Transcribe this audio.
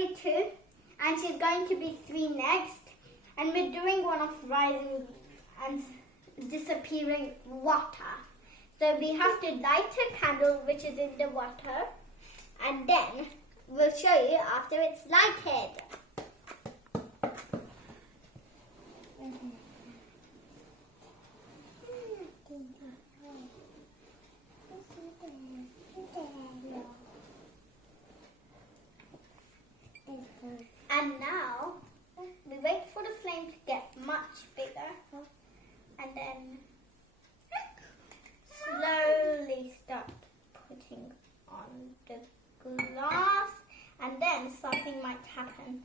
only 2 and she's going to be 3 next. And we're doing one of rising and disappearing water. So we have to light a candle which is in the water, and then we'll show you after it's lighted. And now we wait for the flame to get much bigger, and then slowly start putting on the glass, and then something might happen.